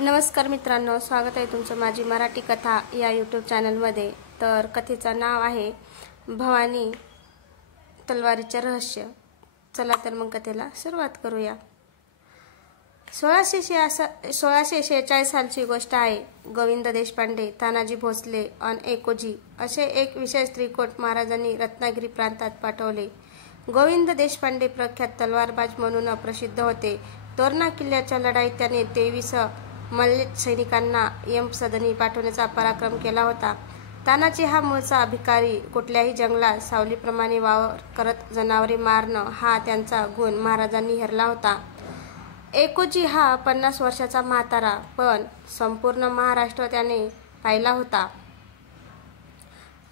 नमस्कार मित्रांनो, स्वागत आहे तुमचं माझी मराठी कथा या यूट्यूब चॅनलमध्ये। तर कथेचं नाव आहे भवानी तलवारीचे रहस्य। चला तर मग कथेला सुरुवात करूया। 1646 सालची गोष्ट आहे। गोविंद देशपांडे, तानाजी भोसले आणि एकोजी असे एक विशेष त्रिकोट महाराजांनी रत्नागिरी प्रांतात पाठवले। गोविंद देशपांडे प्रख्यात तलवारबाज म्हणून प्रसिद्ध होते। तोरणा किल्ल्याच्या लढाईत त्याने 23 मल्ल सैनिकांना यमसदनी पाठवण्याचा पराक्रम केला होता। तानाजी हा मूळचा भिकारी, कुठल्याही जंगलात सावलीप्रमाणे वावर करत जनावरे मारणं हा त्यांचा गुण महाराजांनी हेरला होता। एकोजी हा 50 वर्षाचा म्हातारा, पण संपूर्ण महाराष्ट्र त्याने पाहिला होता।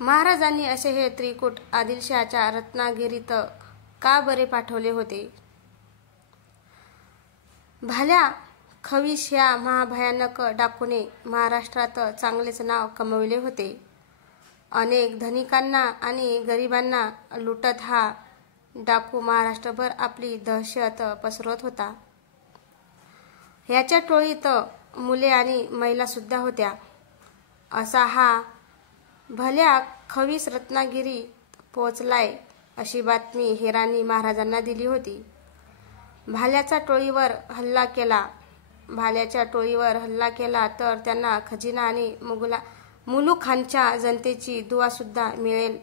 महाराजांनी असे हे त्रिकूट आदिलशहाच्या रत्नागिरीत का बरे पाठवले होते? भाल्या खवीस ह्या महाभयानक डाकूने महाराष्ट्रात चांगलेच नाव कमविले होते। अनेक धनिकांना आणि गरिबांना लुटत हा डाकू महाराष्ट्रभर आपली दहशत पसरवत होता। ह्याच्या टोळीत मुले आणि महिला सुद्धा होत्या। असा हा भल्या खवीस रत्नागिरीत पोहोचलाय अशी बातमी हेरांनी महाराजांना दिली होती। भाल्याच्या टोळीवर हल्ला केला तर त्यांना खजिना आणि मुलुखांच्या जनतेची दुवा सुद्धा मिळेल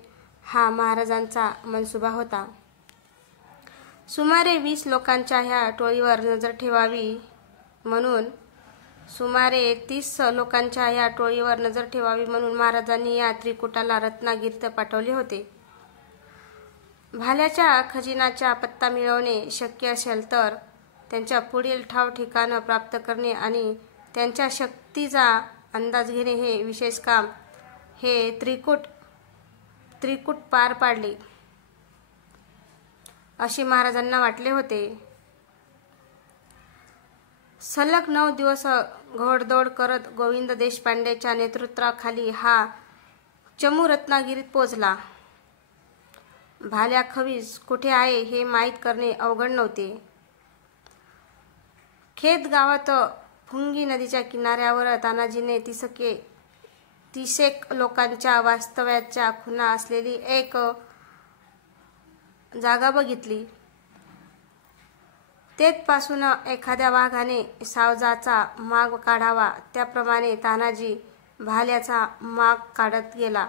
हा महाराजांचा मनसुबा होता। सुमारे 20 लोकांच्या ह्या टोळीवर नजर ठेवावी म्हणून महाराजांनी या त्रिकुटाला रत्नागिरीत पाठवले होते। भाल्याच्या खजिनाचा पत्ता मिळवणे शक्य असेल तर त्यांच्या पुढील ठाव ठिकाण प्राप्त करणे आणि त्यांच्या शक्तीचा अंदाज घेणे हे विशेष काम हे त्रिकूट पार पाडले असे महाराजांना वाटले होते। सलग 9 दिवस घोडदौड करत गोविंद देशपांडेच्या नेतृत्वाखाली हा चमू रत्नागिरीत पोहोचला। भाल्या खवीस कुठे आहे हे माहीत करणे अवघड नव्हते। खेत गावात फुंगी नदीच्या किनाऱ्यावर तानाजीने 30 लोकांच्या वास्तव्याच्या खुणा असलेली एक जागा बघितली। तेथपासून एखाद्या वाघाने सावजाचा माग काढावा त्याप्रमाणे तानाजी भाल्याचा माग काढत गेला।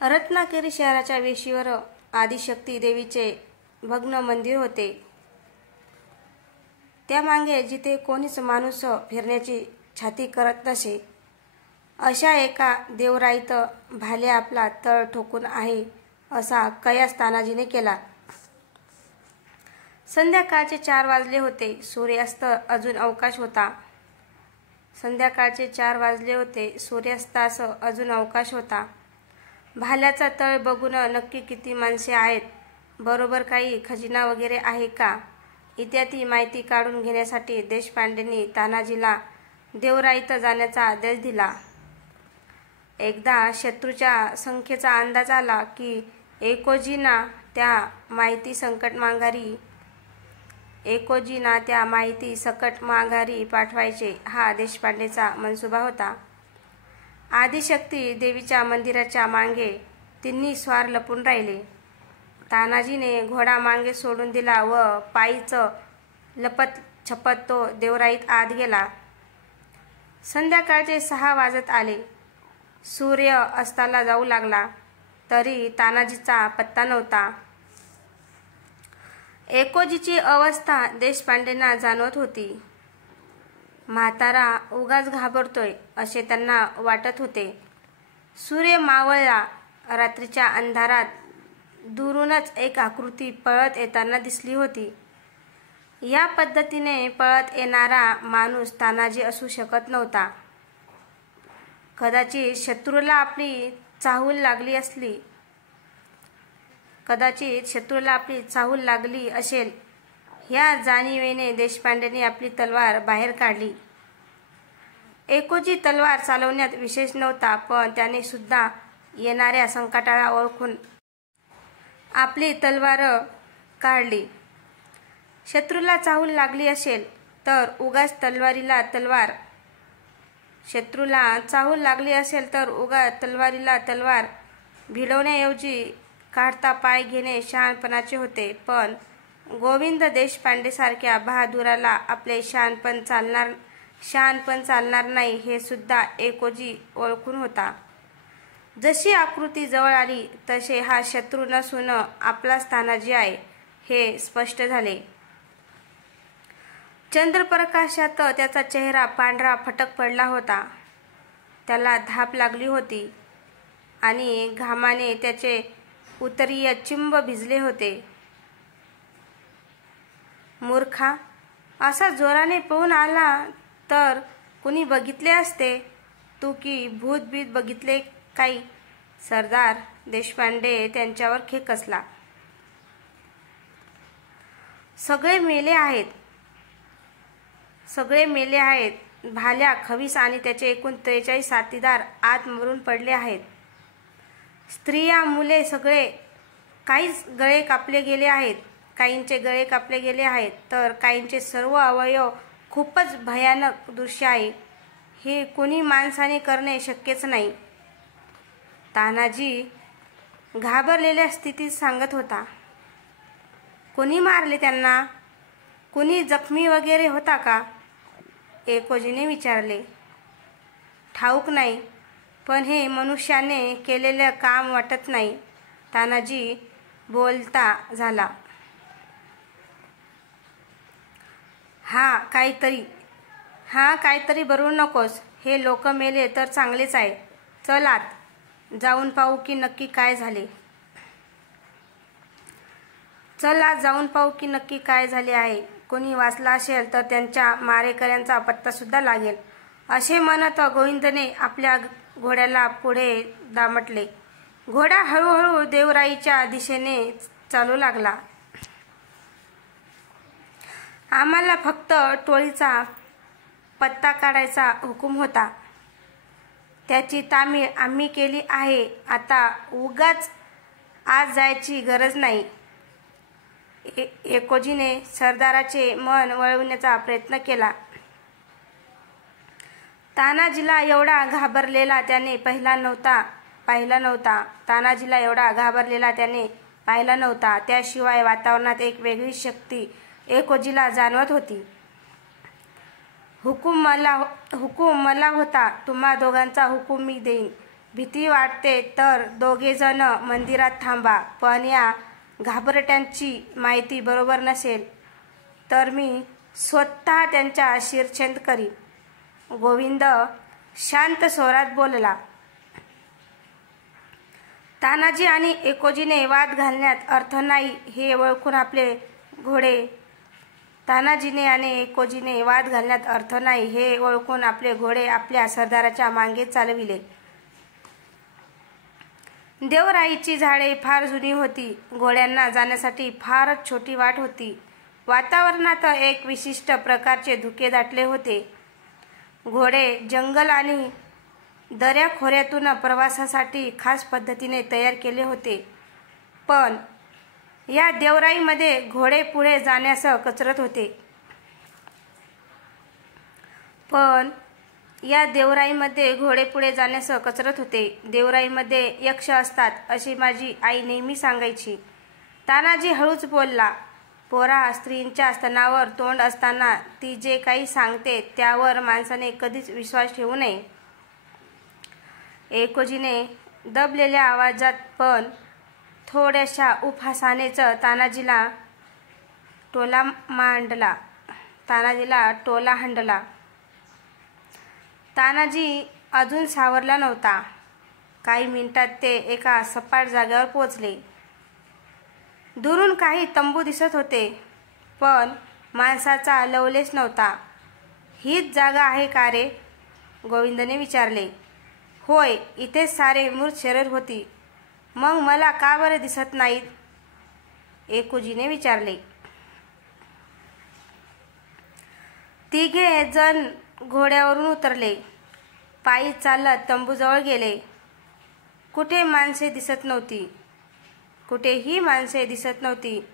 रत्नागिरी शहराच्या वेशीवर आदिशक्ती देवीचे भग्न मंदिर होते। त्यामागे जिथे कोणीच माणूस फिरण्याची छाती करत नसे अशा एका देवराईत भाल्या आपला तळ ठोकून आहे असा कयास तानाजीने केला। संध्याकाळचे 4 वाजले होते। सूर्यास्त अजून अवकाश होता। भाल्याचा तळ बघून नक्की किती माणसे आहेत, बरोबर काही खजिना वगैरे आहे का इत्यादी माहिती काढून घेण्यासाठी देशपांडेंनी तानाजीला देवराईत जाण्याचा आदेश दिला। एकदा शत्रूच्या संख्येचा अंदाज आला की एकोजींना त्या माहिती सकट माघारी पाठवायचे हा देशपांडेचा मनसुबा होता। आदिशक्ती देवीच्या मंदिराच्या मागे तिन्ही स्वार लपून राहिले। तानाजीने घोडा मागे सोडून दिला व पायीच लपत छपत तो देवराईत आत गेला। संध्याकाळचे 6 वाजत आले। सूर्य अस्ताला जाऊ लागला तरी तानाजीचा पत्ता नव्हता। एकोजीची अवस्था देशपांडेंना जाणवत होती। म्हातारा उगाच घाबरतोय असे त्यांना वाटत होते। सूर्य मावळला। रात्रीच्या अंधारात दुरूनच एक आकृती पळत येताना दिसली होती। या पद्धतीने पळत येणारा माणूस तानाजी असू शकत नव्हता। कदाचित शत्रूला आपली चाहूल लागली असेल ह्या जाणिवेने देशपांडेंनी आपली तलवार बाहेर काढली। एकोजी तलवार चालवण्यात विशेष नव्हता, पण त्याने सुद्धा येणाऱ्या संकटाला ओळखून आपली तलवार काढली। शत्रूला चाहूल लागली असेल तर उगाच तलवारीला तलवार, शत्रूला चाहूल लागली असेल तर उगाच तलवारीला तलवार भिडवण्याऐवजी काढता पाय घेणे शहाणपणाचे होते. पण गोविंद देशपांडेसारख्या बहादुराला आपले शहाणपण चालणार नाही हे सुद्धा एकोजी ओळखून होता. जशी आकृती जवळ आली तसे हा शत्रू नसून आपलाच तानाजी आहे हे स्पष्ट झाले. चंद्रप्रकाशात त्याचा चेहरा पांढरा फटक पडला होता. त्याला धाप लागली होती आणि घामाने त्याचे उतरीय चिंब भिजले होते. मूर्खा, असा जोराने पळून आला तर कुणी बघितले असते. तू की भूतबीत बघितले काही? सरदार देशपांडे त्यांच्यावर खेकसला. सगळे मेले आहेत. भाल्या, खवीस आणि त्याचे एकूण 43 साथीदार आत मरून पडले आहेत. स्त्रिया, मुले सगळे. काहींचे गळे कापले गेले आहेत तर काहींचे सर्व अवयव. खूपच भयानक दृश्य आहे. हे कोणी माणसाने करणे शक्यच नाही. तानाजी घाबरलेल्या स्थितीत सांगत होता. कोणी मारले त्यांना? कुणी जखमी वगैरे होता का? एकोजीने विचारले. ठाऊक नाही, पण हे मनुष्याने केलेले काम वाटत नाही. तानाजी बोलता झाला. हा काहीतरी बरवू नकोस. हे लोक मेले तर चांगलेच आहे. चल आत जाऊन पाहू की नक्की काय झाले आहे. कोणी वाचला असेल तर त्यांच्या मारेकऱ्यांचा पत्ता सुद्धा लागेल. असे म्हणत गोविंदने आपल्या घोड्याला पुढे दामटले. घोडा हळूहळू देवराईच्या दिशेने चालू लागला. आम्हाला फक्त टोळीचा पत्ता काढायचा हुकूम होता. त्याची तामीळ आम्ही केली आहे. आता उगाच आज जायची गरज नाही. एकोजीने सरदाराचे मन वळविण्याचा प्रयत्न केला. तानाजीला एवढा घाबरलेला त्याने पाहिला नव्हता. त्याशिवाय वातावरणात एक वेगळी शक्ती एकोजीला जाणवत होती. हुकूम मला होता. तुम्हा दोघांचा हुकूम मी देईन. भीती वाटते तर दोघेजण मंदिरात थांबा. पण या घाबरट्यांची माहिती बरोबर नसेल तर मी स्वतः त्यांच्या शिरच्छेद करीन. गोविंद शांत स्वरात बोलला. तानाजी आणि एकोजीने वाद घालण्यात अर्थ नाही हे ओळखून आपले घोडे आपल्या सरदाराच्या मागे चालविले. देवराईची झाडे फार जुनी होती. घोड्यांना जाण्यासाठी फारच छोटी वाट होती. वातावरणात एक विशिष्ट प्रकारचे धुके दाटले होते. घोडे जंगल आणि दऱ्याखोऱ्यातून प्रवासासाठी खास पद्धतीने तयार केले होते. पण या देवराईमध्ये घोडे पुढे जाण्यास कचरत होते. देवराईमध्ये यक्ष असतात अशी माझी आई नेहमी सांगायची. तानाजी हळूच बोलला. पोरा, स्त्रीच्या स्तनावर तोंड असताना ती जे काही सांगते त्यावर माणसाने कधीच विश्वास ठेवू नये. एकोजीने दबलेल्या आवाजात पण थोड्याशा उपहासानेच तानाजीला टोला हाणला. तानाजी अजून सावरला नव्हता. काही मिनिटात ते एका सपाट जागेवर पोहोचले. दुरून काही तंबू दिसत होते, पण माणसाचा लवलेश नव्हता. हीच जागा आहे का रे? गोविंदने विचारले. होय, इथेच सारे मृत शरीर होती. मग मला का बरे दिसत नाहीत? एकोजीने विचारले. तिघे जण घोड्यावरून उतरले. पायी चालत तंबूजवळ गेले. कुठेही माणसे दिसत नव्हती.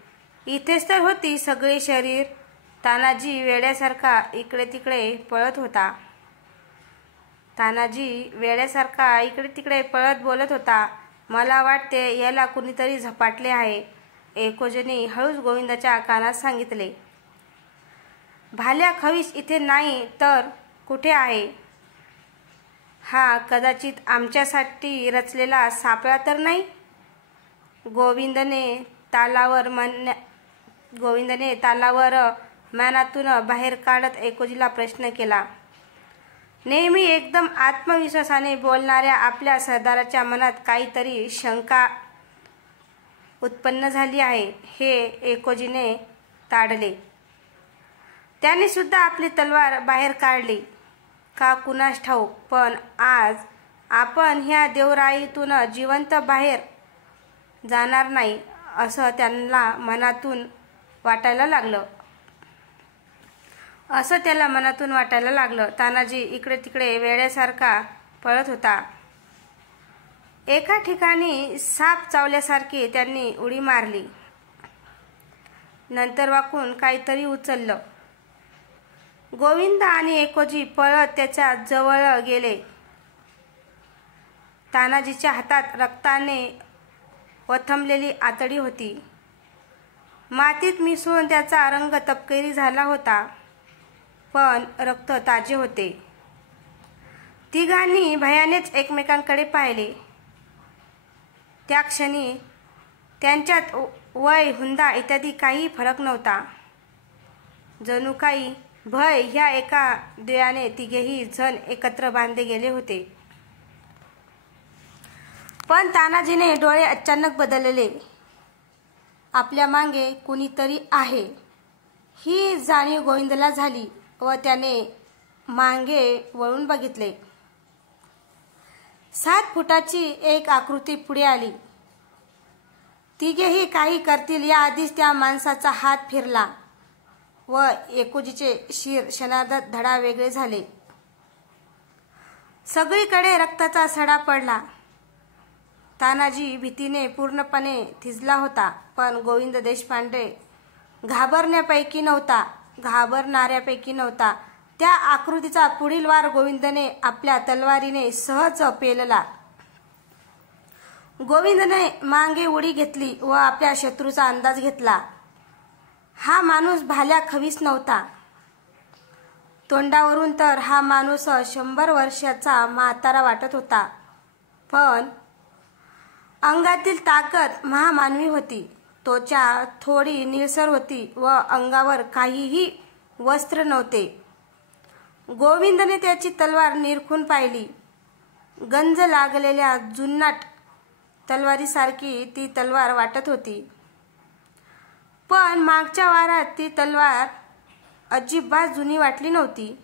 इथेच तर होती सगळी शरीर. तानाजी वेड्यासारखा इकडे तिकडे पळत होता. तानाजी वेड्यासारखा इकडे तिकडे पळत बोलत होता. मला वाटते याला कुणीतरी झपाटले आहे. एकोजीने हळूच गोविंदाच्या कानात सांगितले. भाल्या खवीस इथे नाही तर कुठे आहे? हा कदाचित आमच्यासाठी रचलेला सापळा तर नाही? गोविंदने तालावर मनातून बाहेर काढत एकोजीला प्रश्न केला. नेहमी एकदम आत्मविश्वासाने बोलणाऱ्या आपल्या सरदाराच्या मनात काहीतरी शंका उत्पन्न झाली आहे हे एकोजीने ताडले. त्याने सुद्धा आपली तलवार बाहेर काढली का कुणास ठाऊक, पण आज आपण ह्या देवराईतून जिवंत बाहेर जाणार नाही असं त्याला मनातून वाटायला लागलं. तानाजी इकडे तिकडे वेड्यासारखा पळत होता. एका ठिकाणी साप चावल्यासारखी त्यांनी उडी मारली. नंतर वाकून काहीतरी उचललं. गोविंद आणि एकोजी पळत त्याच्या जवळ गेले. तानाजीच्या हातात रक्ताने वथमलेली आतडी होती. मातीत मिसळून त्याचा रंग तपकिरी झाला होता, पण रक्त ताजे होते. तिघांनी भयानेच एकमेकांकडे पाहिले. त्या क्षणी त्यांच्यात वय, हुंदा इत्यादी काही फरक नव्हता. जणू काही भय ह्या एका दुव्याने तिघेही जण एकत्र बांधले गेले होते. पण तानाजीने डोळे अचानक बदलले. आपल्या मागे कुणीतरी आहे ही जाणीव गोविंदला झाली व त्याने मागे वळून बघितले. 7 फुटाची एक आकृती पुढे आली. तिघेही काही करतील या आधीच त्या माणसाचा हात फिरला व एकोजीचे शिर क्षणार्धात धडा वेगळे झाले. सगळीकडे रक्ताचा सडा पडला. तानाजी भीतीने पूर्णपणे थिजला होता, पण गोविंद देशपांडे घाबरण्यापैकी नव्हता. त्या आकृतीचा पुढील वार गोविंदने आपल्या तलवारीने सहज पेलला. गोविंदने मागे उडी घेतली व आपल्या शत्रूचा अंदाज घेतला. हा माणूस भाल्या खवीस नव्हता. तोंडावरून तर हा माणूस 100 वर्षाचा म्हातारा वाटत होता, पण अंगातील ताकद महामानवी होती. त्वचा थोडी निळसर होती व अंगावर काहीही वस्त्र नव्हते. गोविंदने त्याची तलवार निरखून पाहिली. गंज लागलेल्या जुनाट तलवारीसारखी ती तलवार वाटत होती, पण मागच्या वारात ती तलवार अजिबात जुनी वाटली नव्हती.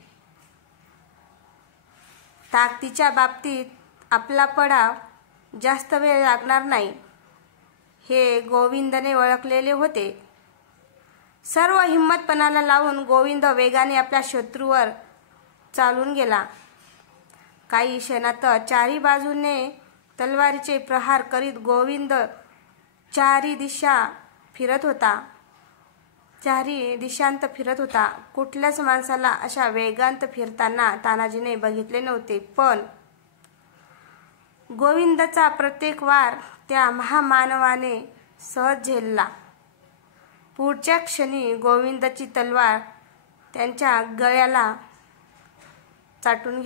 ताकदीच्या बाबतीत आपला पडाव जास्त वेळ लागणार नाही हे गोविंदने ओळखलेले होते. सर्व हिंमत पणाला लावून गोविंद वेगाने आपल्या शत्रूवर चालून गेला. काही क्षणात चारी बाजूने तलवारीचे प्रहार करीत गोविंद चारी दिशांत फिरत होता. कुठल्याच माणसाला अशा वेगांत फिरताना तानाजीने बघितले नव्हते, पण गोविंदचा प्रत्येक वार त्या महामानवाने सहज झेलला. पुढच्या क्षणी गोविंदाची तलवार त्यांच्या गळ्याला चाटून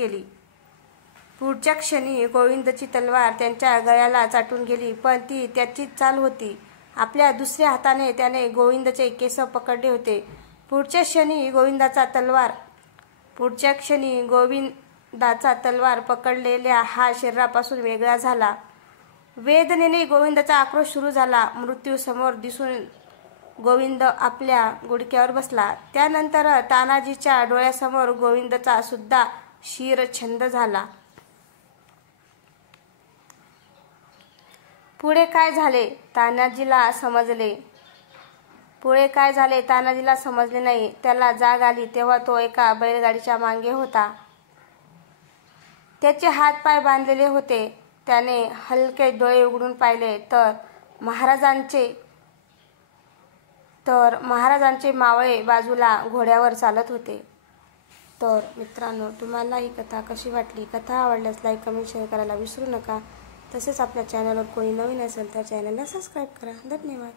गेली. पण ती त्याचीच चाल होती. आपल्या दुसऱ्या हाताने त्याने गोविंदाचे केस पकडले होते. पुढच्या क्षणी गोविंदाचा तलवार पकडलेल्या हा शरीरापासून वेगळा झाला. वेदनेने गोविंदाचा आक्रोश सुरू झाला. मृत्यू समोर दिसून गोविंद आपल्या गुडघ्यावर बसला. त्यानंतर तानाजीच्या डोळ्यासमोर गोविंदाचा सुद्धा शिरच्छेद झाला. पुढे काय झाले तानाजीला समजले नाही. त्याला जाग आली तेव्हा तो एका बैलगाडीच्या मागे होता. त्याचे हात पाय बांधलेले होते. त्याने हलके डोळे उघडून पाहिले तर तर महाराजांचे मावळे बाजूला घोड्यावर चालत होते. तर मित्रांनो, तुम्हाला ही कथा कशी वाटली? कथा आवडल्यास लाईक, कमेंट, शेअर करायला विसरू नका. तसेच आपल्या चॅनलवर कोणी नवीन असेल तर चॅनलला सबस्क्राईब करा. धन्यवाद.